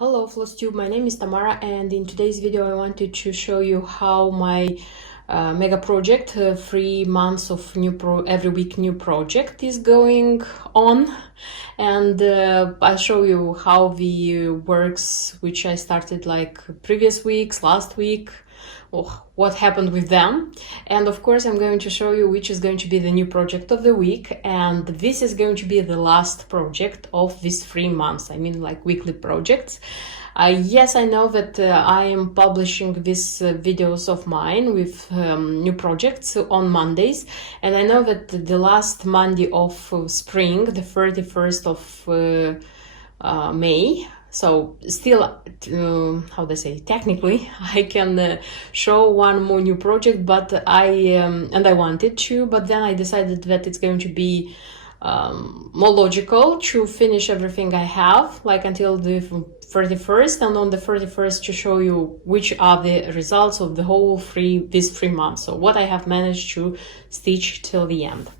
Hello FlossTube, my name is Tamara, and in today's video I wanted to show you how my mega project, 3 months of every week new project is going on, and I'll show you how the works which I started like previous weeks, last week, what happened with them. And of course I'm going to show you which is going to be the new project of the week, and this is going to be the last project of these 3 months, I mean like weekly projects. Yes, I know that I am publishing these videos of mine with new projects on Mondays, and I know that the last Monday of spring, the 31st of May, so still, how do I say, technically I can show one more new project, but I wanted to, but then I decided that it's going to be more logical to finish everything I have, like until the 31st, and on the 31st to show you which are the results of the whole these 3 months, so what I have managed to stitch till the end.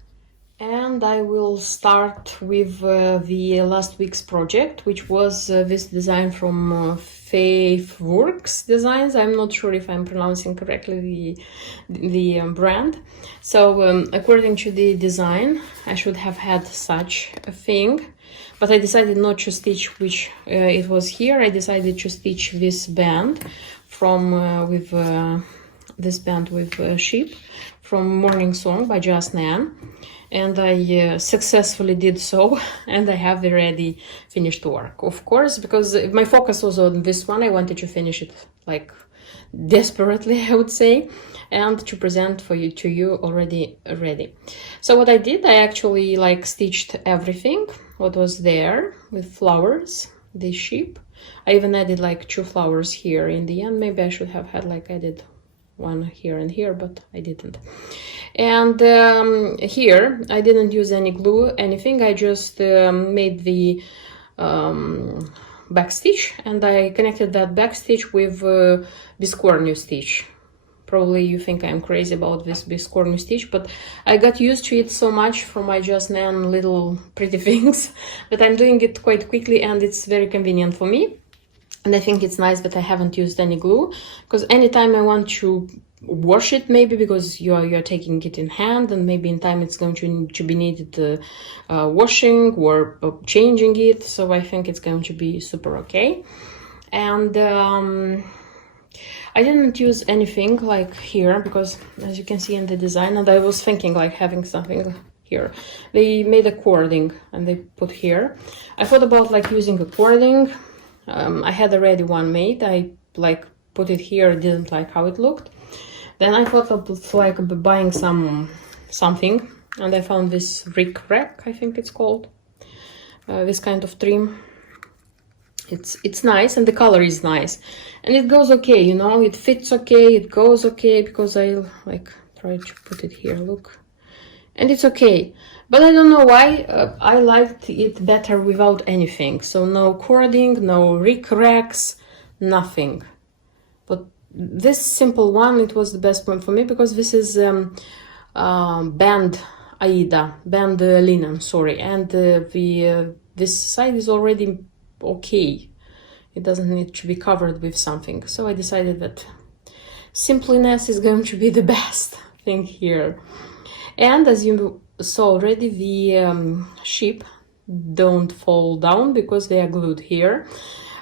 And I will start with the last week's project, which was this design from FFOs Designs. I'm not sure if I'm pronouncing correctly the brand. So according to the design, I should have had such a thing, but I decided not to stitch which it was here. I decided to stitch this band from this band with sheep from Morning Song by Just Nan. And I successfully did so, and I have already finished work, of course, because my focus was on this one. I wanted to finish it like desperately, I would say, and to present to you already ready. So what I did, I actually like stitched everything what was there with flowers, this sheep. I even added like 2 flowers here in the end. Maybe I should have had like added one here and here, but I didn't. And here I didn't use any glue, anything. I just made the back stitch, and I connected that back stitch with biscornu stitch. Probably you think I'm crazy about this biscornu stitch, but I got used to it so much from my Just Nan little pretty things that I'm doing it quite quickly, and it's very convenient for me. And I think it's nice that I haven't used any glue, because anytime I want to wash it, maybe because you're taking it in hand, and maybe in time it's going to be needed washing or changing it, so I think it's going to be super okay. And I didn't use anything like here, because as you can see in the design, and I was thinking like having something here. They made a cording and they put here. I thought about like using a cording. I had already one made. I like put it here, didn't like how it looked. Then I thought of like buying something, and I found this rack, I think it's called, this kind of trim. It's nice, and the color is nice, and it goes okay, you know, it fits okay, it goes okay, because I like tried to put it here, look, and it's okay. But I don't know why I liked it better without anything. So no cording, no racks, nothing. But this simple one, it was the best one for me, because this is band linen, sorry, and this side is already okay. It doesn't need to be covered with something. So I decided that simpliness is going to be the best thing here. And as you saw already, the sheep don't fall down because they are glued here.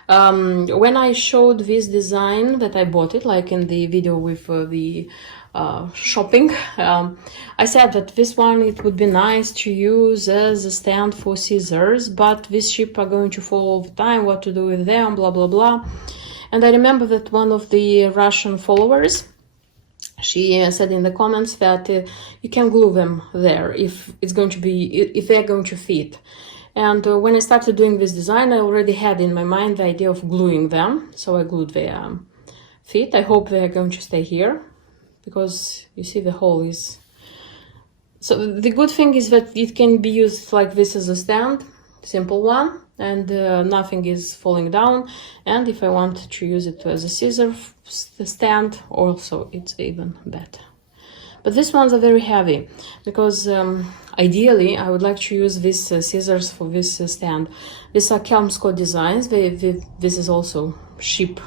When I showed this design that I bought it, like in the video with the shopping, I said that this one, it would be nice to use as a stand for scissors, but these sheep are going to fall all the time, what to do with them, blah blah blah. And I remember that one of the Russian followers, she said in the comments that you can glue them there if they're going to fit. And when I started doing this design, I already had in my mind the idea of gluing them, so I glued their feet. I hope they are going to stay here, because you see the hole is... So the good thing is that it can be used like this as a stand, simple one, and nothing is falling down. And if I want to use it as a scissor stand, also it's even better. but these ones are very heavy because ideally I would like to use these scissors for this stand. These are Kelmsco designs. This is also sheep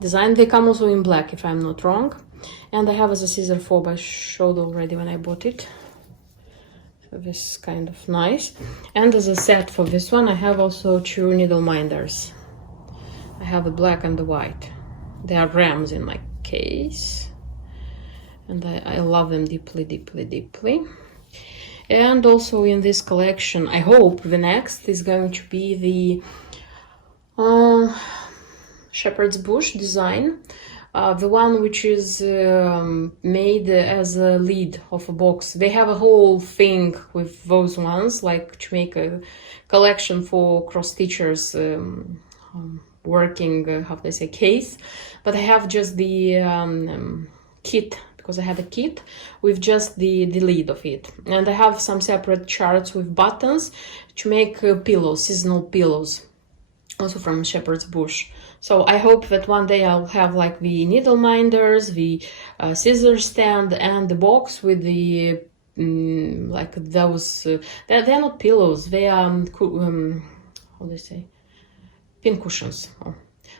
design. They come also in black, if I'm not wrong. And I have as a scissor fob, I showed already when I bought it. So this is kind of nice. And as a set for this one, I have also 2 needle minders. I have the black and the white. They are rams in my case. And I love them deeply, deeply, deeply. And also in this collection, I hope the next is going to be the shepherd's bush design. The one which is made as a lid of a box. They have a whole thing with those ones, like to make a collection for cross stitchers working, how do I say, case. But I have just the kit, because I have a kit with just the lid of it. And I have some separate charts with buttons to make pillows, seasonal pillows, also from shepherd's bush. So I hope that one day I'll have like the needle minders, the scissor stand, and the box with the like those. They're not pillows. They are how do they say? Pin cushions. Oh,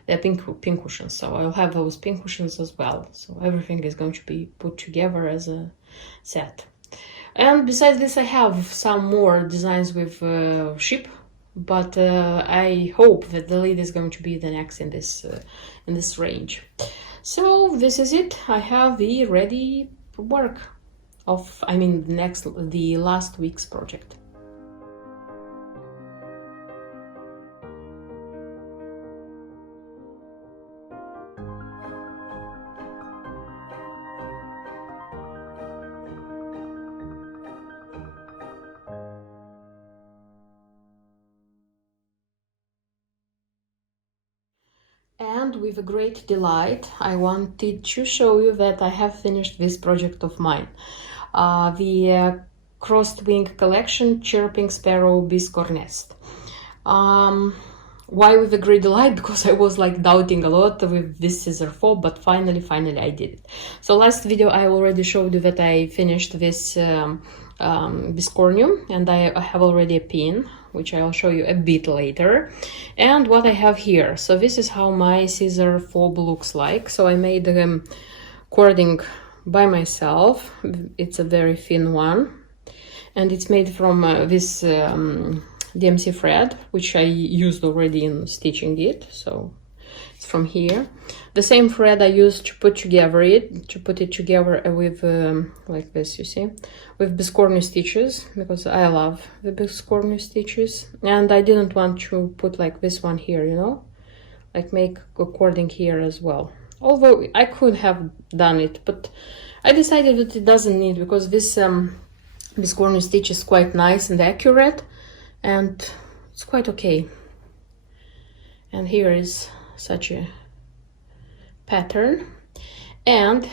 they're pin cushions. So I'll have those pin cushions as well. So everything is going to be put together as a set. And besides this, I have some more designs with sheep. But I hope that the lid is going to be the next in this range. So this is it. I have the ready work of, I mean, the last week's project. And with a great delight, I wanted to show you that I have finished this project of mine. The crossed wing collection, Chirping, Sparrow, Biscore nest. Why with a great delight? Because I was like doubting a lot with this scissor fob, but finally I did it. So last video I already showed you that I finished this biscornium, and I have already a pin, which I'll show you a bit later. And what I have here, so this is how my scissor fob looks like. So I made the cording by myself. It's a very thin one, and it's made from this DMC thread, which I used already in stitching it. So it's from here. The same thread I used to put it together with like this, you see, with biscornu stitches, because I love the biscornu stitches. And I didn't want to put like this one here, you know, like make a cording here as well. Although I could have done it, but I decided that it doesn't need, because this biscornu stitch is quite nice and accurate, and it's quite okay. And here is such a pattern, and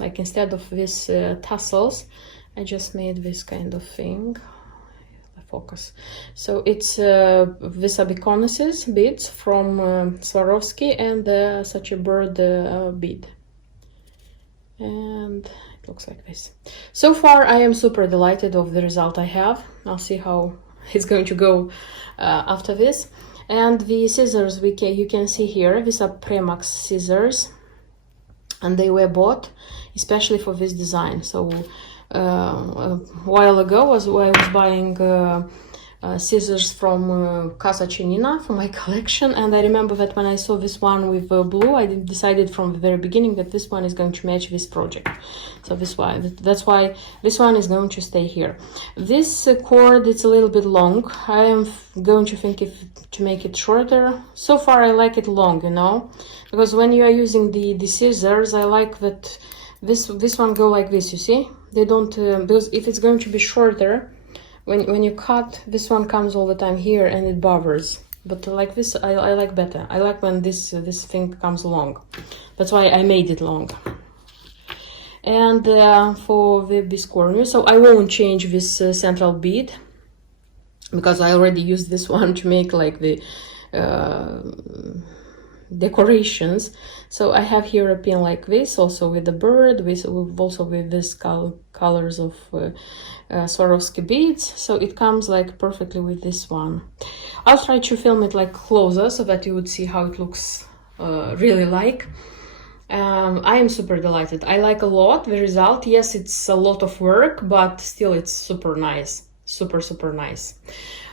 like instead of this tassels, I just made this kind of thing. Focus. So it's these are beconuses beads from Swarovski, and such a bird bead, and it looks like this. So far I am super delighted of the result I have. I'll see how it's going to go after this. And the scissors, you can see here, these are Premax scissors, and they were bought especially for this design. So a while ago I was buying scissors from Casa Chenina for my collection, and I remember that when I saw this one with blue, I decided from the very beginning that this one is going to match this project. So that's why this one is going to stay here. This cord, it's a little bit long. I am going to think to make it shorter. So far I like it long, you know, because when you are using the scissors, I like that this one go like this, you see. They don't because if it's going to be shorter, when you cut, this one comes all the time here and it bothers. But like this, I like better. I like when this thing comes long. That's why I made it long. And for the biscornu, so I won't change this central bead, because I already used this one to make like the decorations. So I have here a pin like this, also with the bird, also with this colors of Swarovski beads. So it comes like perfectly with this one. I'll try to film it like closer so that you would see how it looks really like. I am super delighted. I like a lot the result. Yes, it's a lot of work, but still it's super nice. Super nice.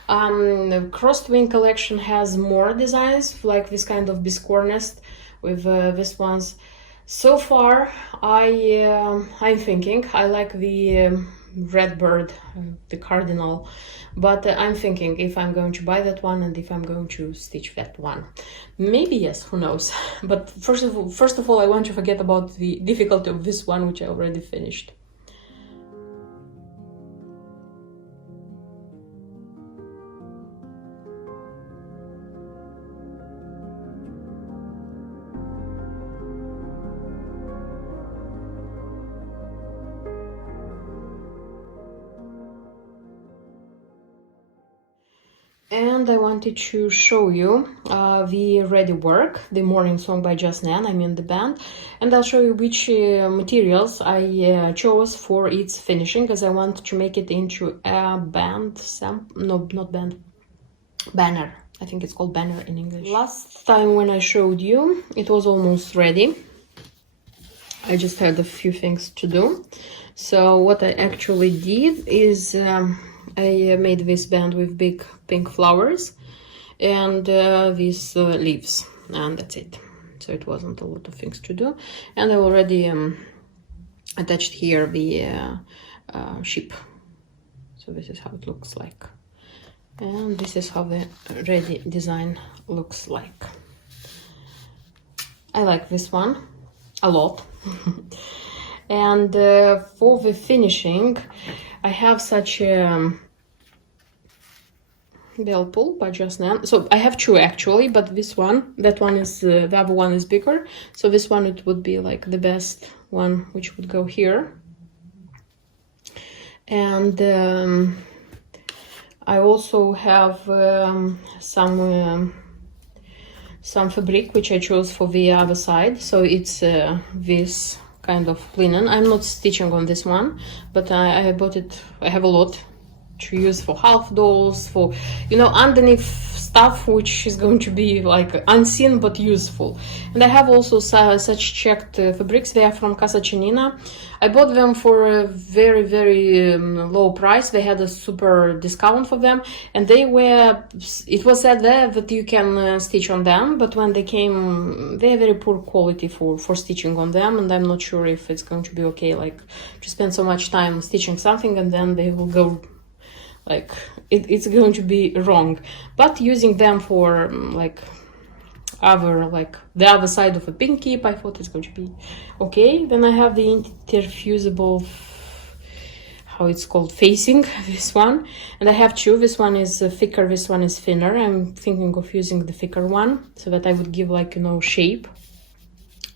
The Crossed Wing collection has more designs like this kind of biscore nest with these ones. So far I'm thinking I like the red bird, the cardinal, but I'm thinking if I'm going to buy that one and if I'm going to stitch that one. Maybe yes, who knows. But first of all I want to forget about the difficulty of this one, which I already finished. And I wanted to show you the ready work, the morning song by Just Nan, I mean the band, and I'll show you which materials I chose for its finishing, because I want to make it into a banner. I think it's called banner in English. Last time when I showed you, it was almost ready. I just had a few things to do. So what I actually did is I made this band with big pink flowers and these leaves, and that's it. So it wasn't a lot of things to do. And I already attached here the ship. So this is how it looks like. And this is how the ready design looks like. I like this one a lot. And for the finishing, I have such a bell pull by Just Nan. So I have two actually, but this one, that one is, the other one is bigger. So this one, it would be like the best one, which would go here. And I also have some fabric which I chose for the other side. So it's this kind of linen. I'm not stitching on this one, but I bought it. I have a lot to use for half dolls, for, you know, underneath stuff which is going to be like unseen but useful. And I have also such checked fabrics. They are from Casa Chinina. I bought them for a very low price. They had a super discount for them, and they were, it was said there that you can stitch on them, but when they came, they're very poor quality for stitching on them, and I'm not sure if it's going to be okay, like to spend so much time stitching something and then they will go like it's going to be wrong. But using them for like the other side of a pin keep, I thought it's going to be okay. Then I have the interfusible, how it's called, facing, this one, and I have two. This one is thicker, this one is thinner. I'm thinking of using the thicker one so that I would give, like, you know, shape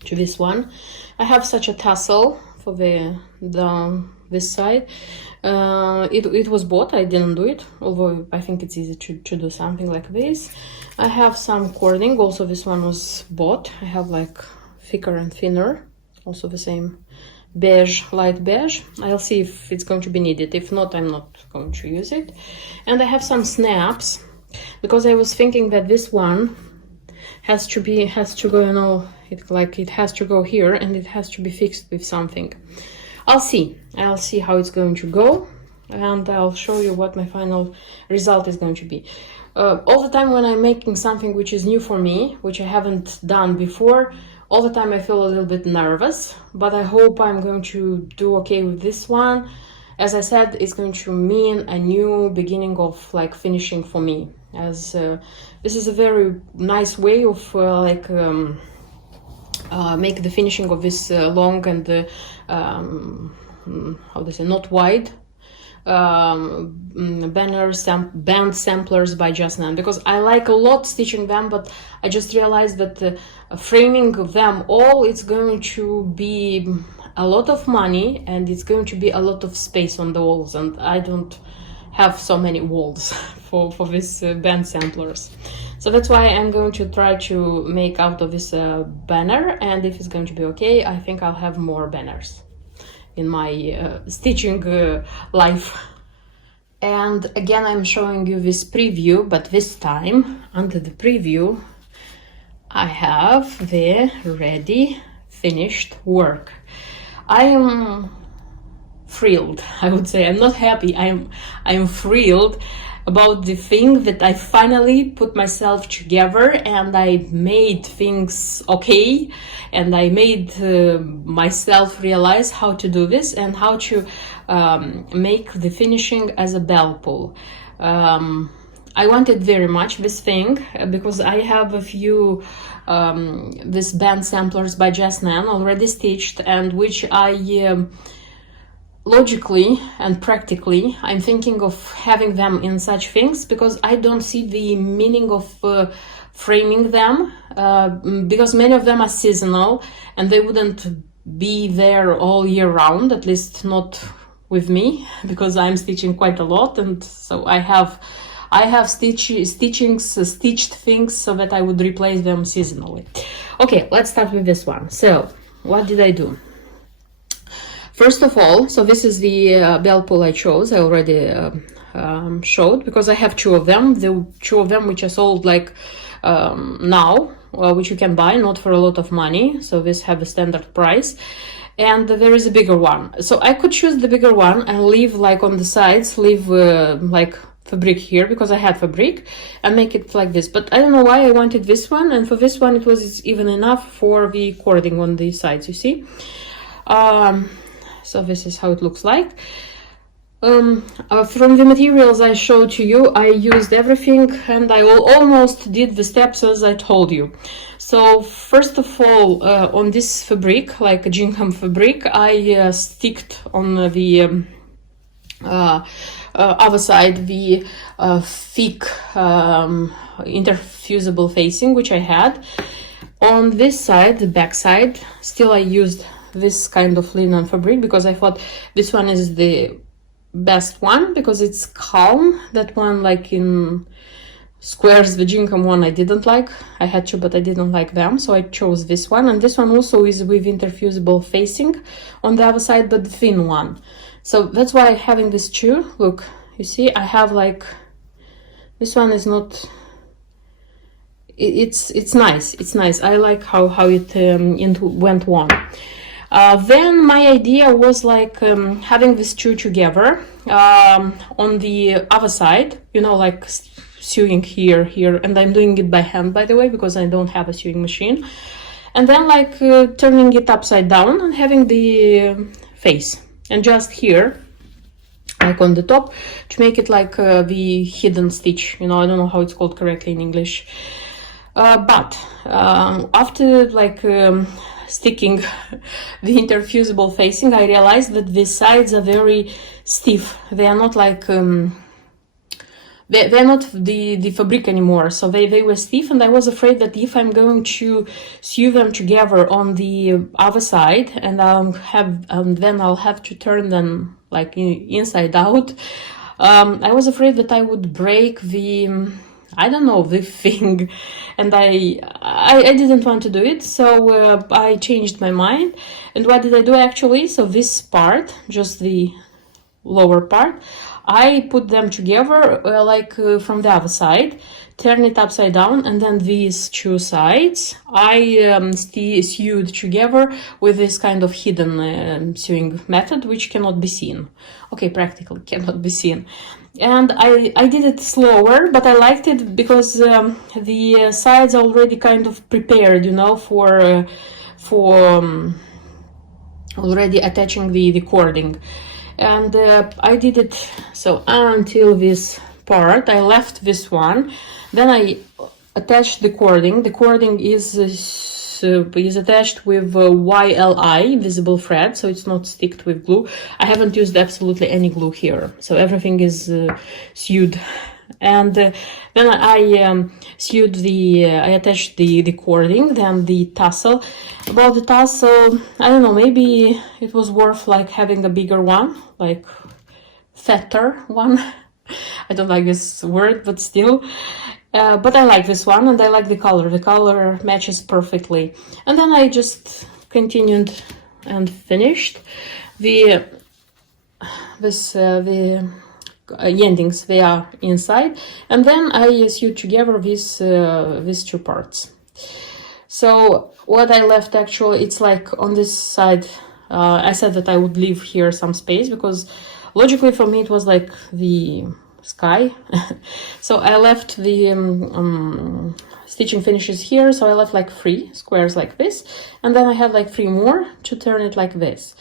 to this one. I have such a tassel for this side. It was bought, I didn't do it, although I think it's easy to do something like this. I have some cording, also this one was bought. I have like thicker and thinner, also the same beige, light beige. I'll see if it's going to be needed. If not, I'm not going to use it. And I have some snaps, because I was thinking that this one has to go, you know, it has to go here, and it has to be fixed with something. I'll see how it's going to go, and I'll show you what my final result is going to be. All the time when I'm making something which is new for me, which I haven't done before, all the time I feel a little bit nervous, but I hope I'm going to do okay with this one. As I said, it's going to mean a new beginning of like finishing for me, as this is a very nice way of make the finishing of this long and how to say, not wide band samplers by Just Nan, because I like a lot stitching them, but I just realized that framing them all, it's going to be a lot of money, and it's going to be a lot of space on the walls, and I don't have so many walls for this band samplers. So that's why I'm going to try to make out of this banner, and if it's going to be okay, I think I'll have more banners in my stitching life. And again, I'm showing you this preview, but this time under the preview I have the ready finished work. I am thrilled, I would say. I'm not happy, I am thrilled about the thing that I finally put myself together, and I made things okay, and I made myself realize how to do this and how to make the finishing as a bell pull. I wanted very much this thing because I have a few this band samplers by Just Nan already stitched, and which I logically and practically I'm thinking of having them in such things, because I don't see the meaning of framing them, because many of them are seasonal and they wouldn't be there all year round, at least not with me, because I'm stitching quite a lot, and so I have stitched things so that I would replace them seasonally. Okay, let's start with this one. So what did I do? First of all, so this is the bell pull I chose. I already showed, because I have two of them. The two of them which are sold like now, which you can buy, not for a lot of money. So this have a standard price. And there is a bigger one. So I could choose the bigger one and leave like on the sides, leave like fabric here, because I had fabric, and make it like this. But I don't know why I wanted this one, and for this one it was even enough for the cording on the sides, you see. So this is how it looks like. From the materials I showed to you, I used everything, and I almost did the steps as I told you. So first of all, on this fabric, like a gingham fabric, I sticked on the other side the thick interfusible facing which I had. On this side, the back side, still I used this kind of linen fabric, because I thought this one is the best one, because it's calm. That one, like in squares, the gingham one I didn't like. I had to, but I didn't like them, so I chose this one. And this one also is with interfusible facing on the other side, but the thin one. So that's why I'm having this two. Look, you see, I have like, this one is not, it's nice, it's nice. I like how it went on. Then my idea was like having these two together on the other side, you know, like sewing here, and I'm doing it by hand, by the way, because I don't have a sewing machine. And then like turning it upside down and having the face, and just here, like on the top, to make it like the hidden stitch, you know, I don't know how it's called correctly in English. But after like sticking the interfusible facing, I realized that the sides are very stiff. They are not like they're not the fabric anymore, so they were stiff, and I was afraid that if I'm going to sew them together on the other side, and then I'll have to turn them like inside out, I was afraid that I would break the, I don't know, the thing, and I didn't want to do it, so I changed my mind. And what did I do actually? So this part, just the lower part, I put them together like from the other side, turn it upside down, and then these two sides I sewed together with this kind of hidden sewing method, which cannot be seen. Okay, practically cannot be seen. And I did it slower, but I liked it because the sides are already kind of prepared, you know, for already attaching the cording. And I did it so until this part. I left this one, then I attached the cording. The cording is attached with YLI visible thread, so it's not sticked with glue. I haven't used absolutely any glue here, so everything is sewed. And then I sewed I attached the cording, then the tassel. About the tassel, I don't know, maybe it was worth like having a bigger one, like fatter one. I don't like this word, but still. But I like this one, and I like the color. The color matches perfectly. And then I just continued and finished the endings. They are inside, and then I sewed together these two parts. So what I left, actually, it's like on this side, I said that I would leave here some space because logically for me it was like the sky. So I left the stitching finishes here, so I left like 3 squares like this, and then I have like 3 more to turn it like this.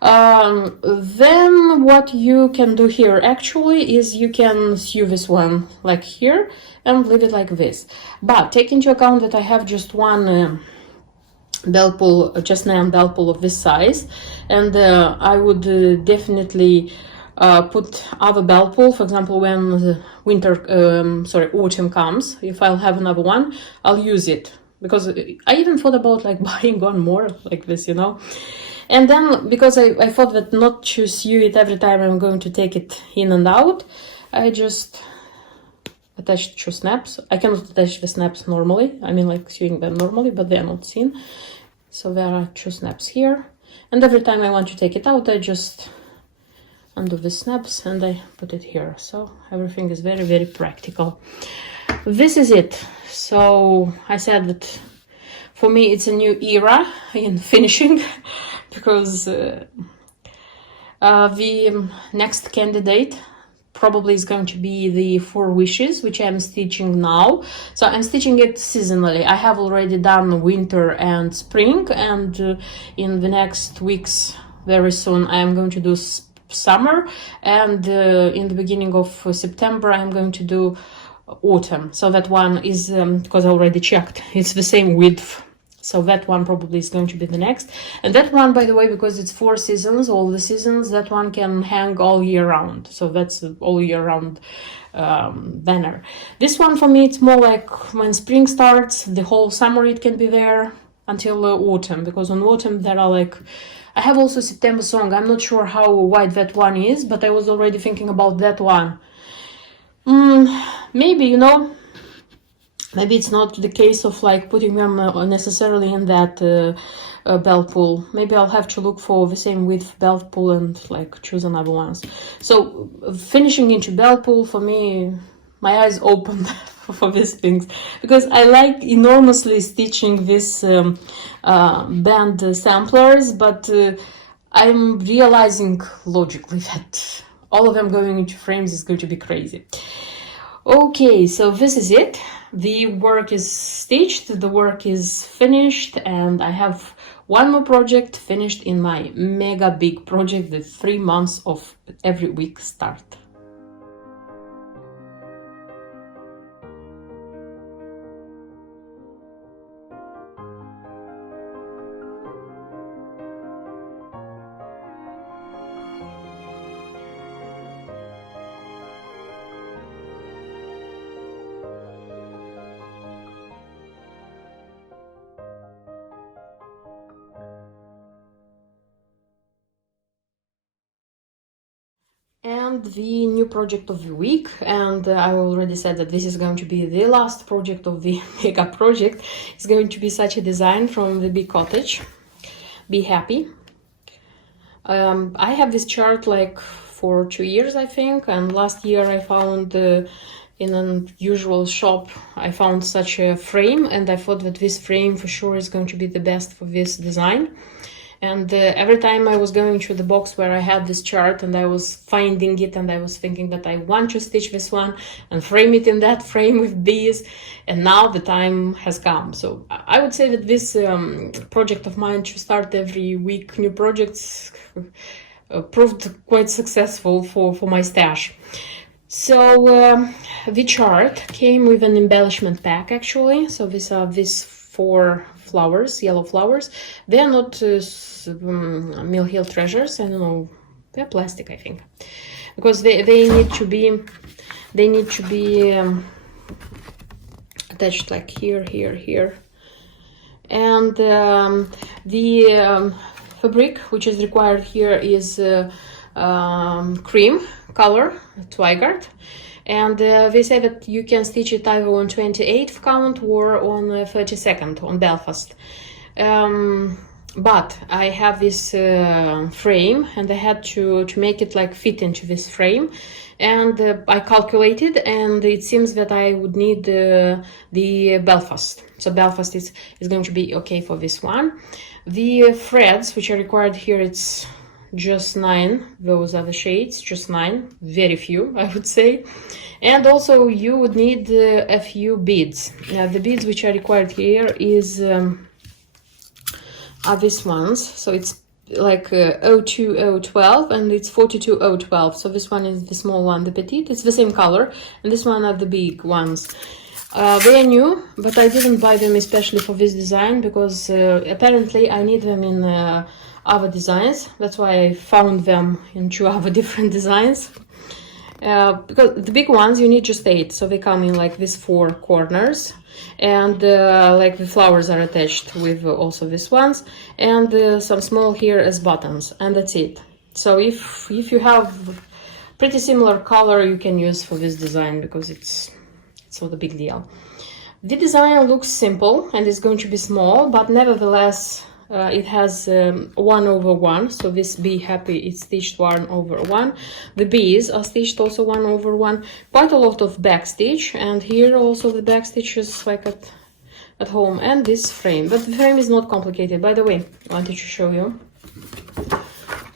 Then what you can do here actually is you can sew this one like here and leave it like this, but take into account that I have just one belt pull, just now belt pull of this size, and I would definitely put other belt pull. For example, when the autumn comes, if I'll have another one, I'll use it, because I even thought about like buying one more like this, you know. And then, because I thought that not to sew it every time I'm going to take it in and out, I just attached 2 snaps. I cannot attach the snaps normally, I mean like sewing them normally, but they are not seen. So there are 2 snaps here. And every time I want to take it out, I just undo the snaps and I put it here. So everything is very, very practical. This is it. So I said that for me it's a new era in finishing. Because the next candidate probably is going to be the 4 wishes, which I'm stitching now. So I'm stitching it seasonally. I have already done winter and spring, and in the next weeks, very soon, I am going to do summer, and in the beginning of September, I'm going to do autumn. So that one is, because I already checked, it's the same width. So that one probably is going to be the next. And that one, by the way, because it's 4 seasons, all the seasons, that one can hang all year round. So that's all year round banner. This one for me, it's more like when spring starts, the whole summer it can be there until autumn. Because on autumn there are like, I have also September song. I'm not sure how wide that one is, but I was already thinking about that one. Maybe, you know, maybe it's not the case of like putting them necessarily in that belt pull. Maybe I'll have to look for the same width belt pull and like choose another ones. So finishing into belt pull, for me, my eyes opened for these things, because I like enormously stitching these band samplers, but I'm realizing logically that all of them going into frames is going to be crazy. Okay, so this is it. The work is stitched, the work is finished, and I have one more project finished in my mega big project, the 3 months of every week start. And the new project of the week, and I already said that this is going to be the last project of the mega project. It's going to be such a design from the big cottage. Be happy. I have this chart like for 2 years, I think, and last year I found in an usual shop, I found such a frame, and I thought that this frame for sure is going to be the best for this design. And every time I was going through the box where I had this chart and I was finding it, and I was thinking that I want to stitch this one and frame it in that frame with bees, and now the time has come. So I would say that this project of mine to start every week new projects proved quite successful for my stash. So the chart came with an embellishment pack actually. So these are these 4 flowers, yellow flowers. They are not Mill Hill treasures. I don't know, they're plastic, I think, because they need to be attached like here, here, here. And the fabric which is required here is cream color, Twigart, and they say that you can stitch it either on 28th count or on 32nd on Belfast. But I have this frame, and I had to make it like fit into this frame, and I calculated, and it seems that I would need the Belfast. So Belfast is going to be okay for this one. The threads which are required here, it's just 9. Those are the shades, just 9, very few, I would say. And also you would need a few beads. The beads which are required here is are these ones. So it's like 02012 and it's 42012. So this one is the small one, the petite. It's the same color, and this one are the big ones. They are new, but I didn't buy them especially for this design because apparently I need them in other designs. That's why I found them in 2 other different designs. Because the big ones you need just 8, so they come in like these 4 corners, and like the flowers are attached with also these ones, and some small here as buttons, and that's it. So if you have pretty similar color, you can use for this design because it's not a big deal. The design looks simple and it's going to be small, but nevertheless it has 1/1, so this Be Happy is stitched 1/1. The bees are stitched also 1/1. Quite a lot of back stitch, and here also the back stitches like at home, and this frame. But the frame is not complicated. By the way, I wanted to show you.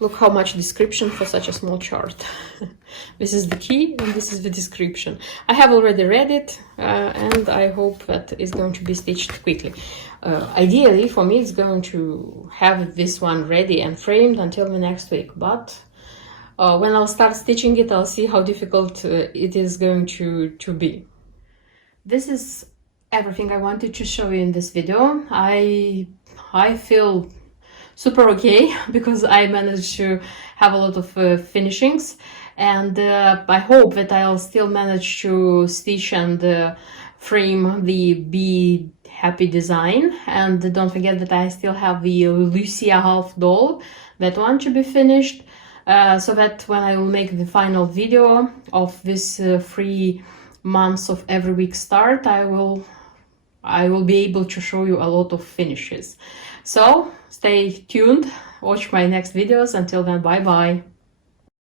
Look how much description for such a small chart. This is the key, and this is the description. I have already read it, and I hope that it's going to be stitched quickly. Ideally, for me, it's going to have this one ready and framed until the next week. But when I'll start stitching it, I'll see how difficult it is going to be. This is everything I wanted to show you in this video. I feel super okay because I managed to have a lot of finishings, and I hope that I'll still manage to stitch and frame the Be Happy design. And don't forget that I still have the Lucia half doll, that one to be finished, so that when I will make the final video of this 3 months of every week start, I will be able to show you a lot of finishes. So stay tuned, watch my next videos. Until then, bye bye.